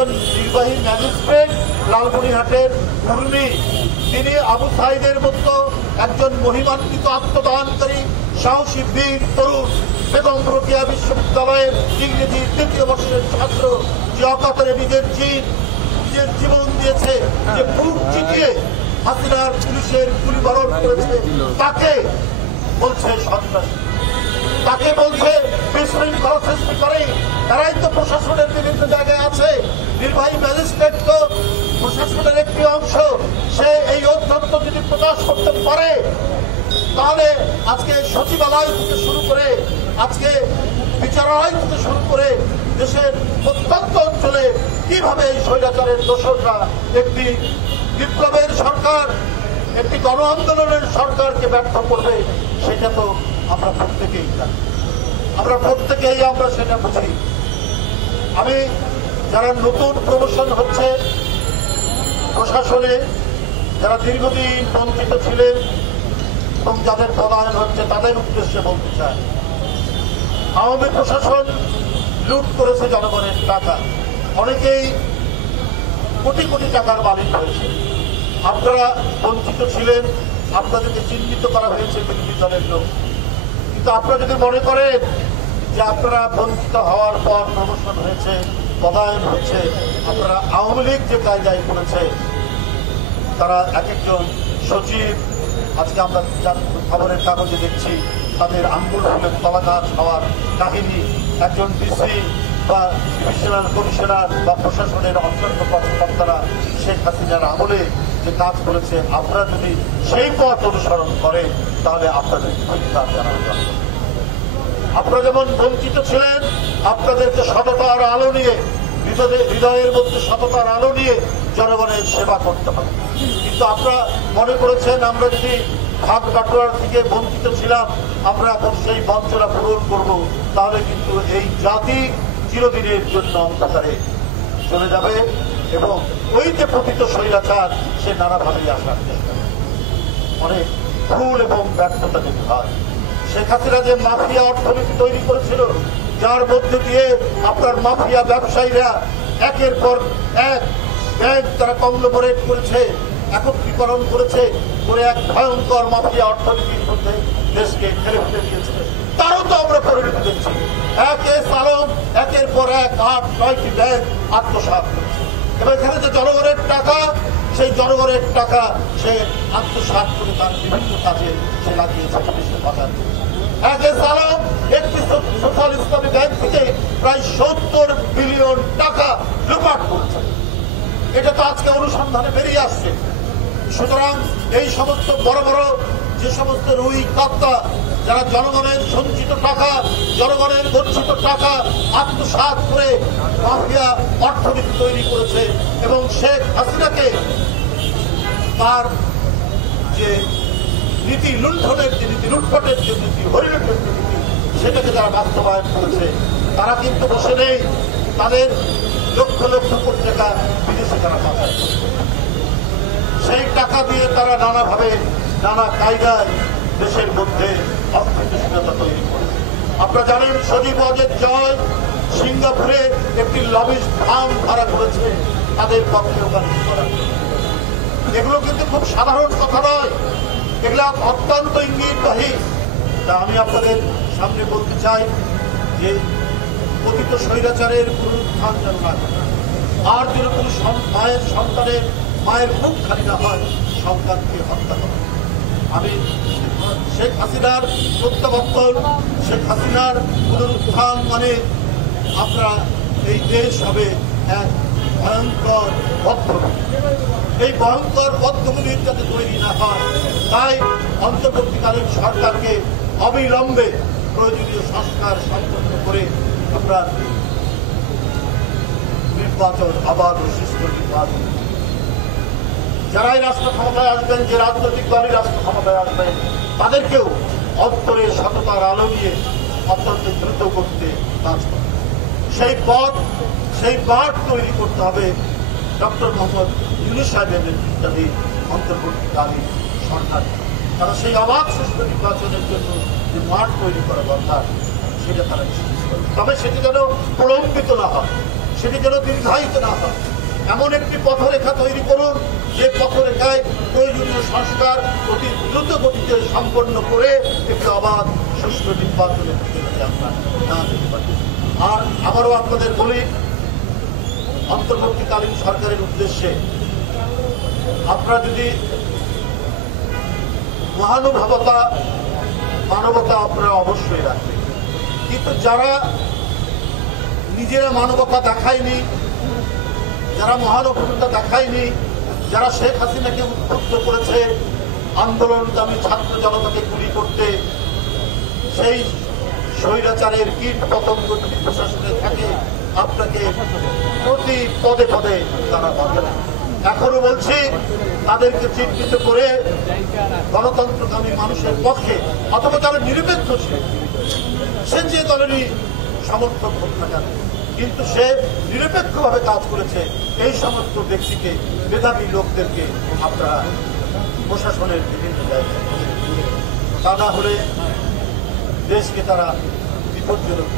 একজন নির্বাহী ম্যাজিস্ট্রেট লালমনিরহাটের কর্মী, তিনি আবু সাইদের মতো একজন মহিমান্বিত আত্মদানকারী সাহসী বীর তরুণ বেগম রোকেয়া বিশ্ববিদ্যালয়ের ইংরেজি ৩য় বর্ষের ছাত্র, যে অকাতরে নিজের জীবন দিয়েছে, যে বুক চিতিয়ে হাসিনার পুলিশের গুলিবরণ করেছে, তাকে বলছে সন্ত্রাসী, তাকে বলছে বিশৃঙ্খলা সৃষ্টি করে। তারাই তো প্রশাসনের বিভিন্ন জায়গায় আছে। নির্বাহী ম্যাজিস্ট্রেট তো প্রশাসনের একটি অংশ। সে এই অধ্যত্ত যদি প্রকাশ করতে পারে, তাহলে আজকে সচিবালয় থেকে শুরু করে, আজকে বিচারালয় থেকে শুরু করে দেশের প্রত্যন্ত অঞ্চলে কিভাবে এই স্বৈরাচারের দোষররা একটি বিপ্লবের সরকার, একটি গণ আন্দোলনের সরকারকে ব্যর্থ করবে, সেটা তো আমরা প্রত্যেকেই জানি, আমরা সেটা বুঝি। আমি যারা নতুন প্রমোশন হচ্ছে প্রশাসনে, যারা দীর্ঘদিন বঞ্চিত ছিলেন এবং যাদের পলায়ন হচ্ছে, তাদের উদ্দেশ্যে বলতে চাই, আওয়ামী প্রশাসন লুট করেছে জনগণের টাকা, অনেকেই কোটি কোটি টাকার মালিক হয়েছে। আপনারা বঞ্চিত ছিলেন, আপনাদেরকে চিহ্নিত করা হয়েছে বিরোধী দলের লোক। কিন্তু আপনারা যদি মনে করেন যে আপনারা বঞ্চিত হওয়ার পর প্রমোশন হয়েছে, পদায়ন হচ্ছে, আপনারা আওয়ামী লীগ যে কায়দায় করেছে, তারা এক একজন সচিব, আজকে আমরা খবরের কাগজে দেখছি তাদের আঙ্গুল ফুলের তলা গাছ হওয়ার কাহিনী, একজন ডিসি বা ডিভিশনাল কমিশনার বা প্রশাসনের অন্যান্য কর্মকর্তারা শেখ হাসিনার আমলে যে কাজ করেছে, আপনারা যদি সেই পথ অনুসরণ করেন তাহলে আপনাদের অধিকার জানানো যাবে। আপনারা যেমন বঞ্চিত ছিলেন, আপনাদেরকে সততার আলো নিয়ে, হৃদয়ের মধ্যে সততার আলো নিয়ে জনগণের সেবা করতে হবে। কিন্তু আপনারা মনে করেছেন আমরা যদি ভাগ বাটোয়ার থেকে বঞ্চিত ছিলাম, আমরা এখন সেই বঞ্চনা পূরণ করব, তাহলে কিন্তু এই জাতি চিরদিনের জন্য অন্ধকারে চলে যাবে এবং ওই যে প্রকৃত স্বৈরাচার সে নানাভাবেই আসার চেষ্টা করে। অনেক ভুল এবং ব্যর্থতা কিন্তু হয়। শেখ হাসিনা যে মাফিয়া অর্থনীতি তৈরি করেছিল, যার মধ্যে দিয়ে আপনার মাফিয়া ব্যবসায়ীরা একের পর এক ব্যাংক তারা কংগ্লোমারেট করেছে, একত্রীকরণ করেছে, করে এক ভয়ঙ্কর মাফিয়া অর্থনীতির মধ্যে দেশকে ঠেলে ফেলে দিয়েছে, তারও তো আমরা পরিণতি দেখছি। একের পর এক ৮-৯টি ব্যাংক আত্মসাৎ করেছে এবং এখানে যে জনগণের টাকা, সেই জনগণের টাকা সে আত্মসাৎ করে তার বিভিন্ন কাজে সে লাগিয়েছে, বিদেশে বাজার করেছে। একটি সোশ্যাল ইসলামী ব্যাংক থেকে প্রায় ৭০ বিলিয়ন টাকা লুটপাট করেছে। এটা তো আজকে অনুসন্ধানে বেরিয়ে আসছে। সুতরাং এই সমস্ত বড় বড় যে সমস্ত রুই কাপ্তা যারা জনগণের সঞ্চিত টাকা, জনগণের বঞ্চিত টাকা আত্মসাৎ করে মাফিয়া অর্থনীতি তৈরি করেছে এবং শেখ হাসিনাকে তার যে নীতি লুণ্ঠনের যে নীতি, লুটপাটের যে নীতি, হরিলুটের যে নীতি, সেটাকে যারা বাস্তবায়ন করেছে, তারা কিন্তু বসে নেই। তাদের লক্ষ লক্ষ কোটি টাকা বিদেশে যারা পাঠায়, সেই টাকা দিয়ে তারা নানাভাবে নানা কায়দায় দেশের মধ্যে অস্থিতিশীলতা তৈরি করে। আপনারা জানেন সজীব ওয়াজেদ জয় সিঙ্গাপুরে একটি লবিস্ট ফার্ম ভাড়া করেছে তাদের পক্ষে ওখানে করা। এগুলো কিন্তু খুব সাধারণ কথা নয়, এগুলো অত্যন্ত ইঙ্গিতবাহী। তা আমি আপনাদের সামনে বলতে চাই যে কথিত স্বৈরাচারের পুনরুত্থান যেন না হয়, আর যেন কোনো মায়ের সন্তানের মায়ের মুখ খালি না হয় সন্তানকে হত্যা করা। আমি শেখ হাসিনার প্রত্যাবর্তন, শেখ হাসিনার পুনরুত্থান মানে আমরা এই দেশ হবে এক ভয়ঙ্কর বদ্ধভূমি। এই ভয়ঙ্কর বদ্ধভূমির যাতে তৈরি না হয়, তাই অন্তর্বর্তীকালীন সরকারকে অবিলম্বে প্রয়োজনীয় সংস্কার সম্পন্ন করে আমরা নির্বাচন, আবার সুষ্ঠু নির্বাচন, যারাই রাষ্ট্র ক্ষমতায় আসবেন, যে রাজনৈতিক দলই রাষ্ট্র ক্ষমতায় আসবেন, তাদেরকেও অন্তরে সততার আলো নিয়ে অত্যন্ত দ্রুত করতে কাজ করে। সেই পথ তৈরি করতে হবে ডক্টর মোহাম্মদ ইউনূস সাহেবের নেতৃত্বাধীন অন্তর্বর্তীকালীন সরকার। তারা সেই অবাধ সুষ্ঠু নির্বাচনের জন্য যে মাঠ তৈরি করা দরকার, সেটা তারা নিশ্চিত করবে। তবে সেটি যেন প্রলম্বিত না হয়, সেটি যেন দীর্ঘায়িত না হয়। এমন একটি পথরেখা তৈরি করুন যে পথরেখায় প্রয়োজনীয় সংস্কার অতি দ্রুত গতিতে সম্পন্ন করে একটি অবাধ সুষ্ঠু নির্বাচনের দিকে আমরা না যেতে পারি। আর আবারও আপনাদের বলি, অন্তর্বর্তীকালীন সরকারের উদ্দেশ্যে আপনারা যদি মহানুভবতা মানবতা আপনারা অবশ্যই রাখবেন, কিন্তু যারা নিজেরা মানবতা দেখায়নি, যারা মহানুভবতা দেখায়নি, যারা শেখ হাসিনাকে উদ্বুদ্ধ করেছে আন্দোলনকামী ছাত্র জনতাকে গুলি করতে, সেই স্বৈরাচারের কীট পতঙ্গ প্রশাসনে থাকে আপনাকে প্রতি পদে পদে তারা বলে না। এখনো বলছি, তাদেরকে চিহ্নিত করে গণতন্ত্রকামী মানুষের পক্ষে অথবা যারা নিরপেক্ষ ছিল, সে যে দলেরই সমর্থক হোক না কেন, কিন্তু সে নিরপেক্ষভাবে কাজ করেছে, এই সমস্ত ব্যক্তিকে, মেধাবী লোকদেরকে আপনারা প্রশাসনের বিভিন্ন জায়গায়, তা না হলে দেশকে তারা বিপজ্জনক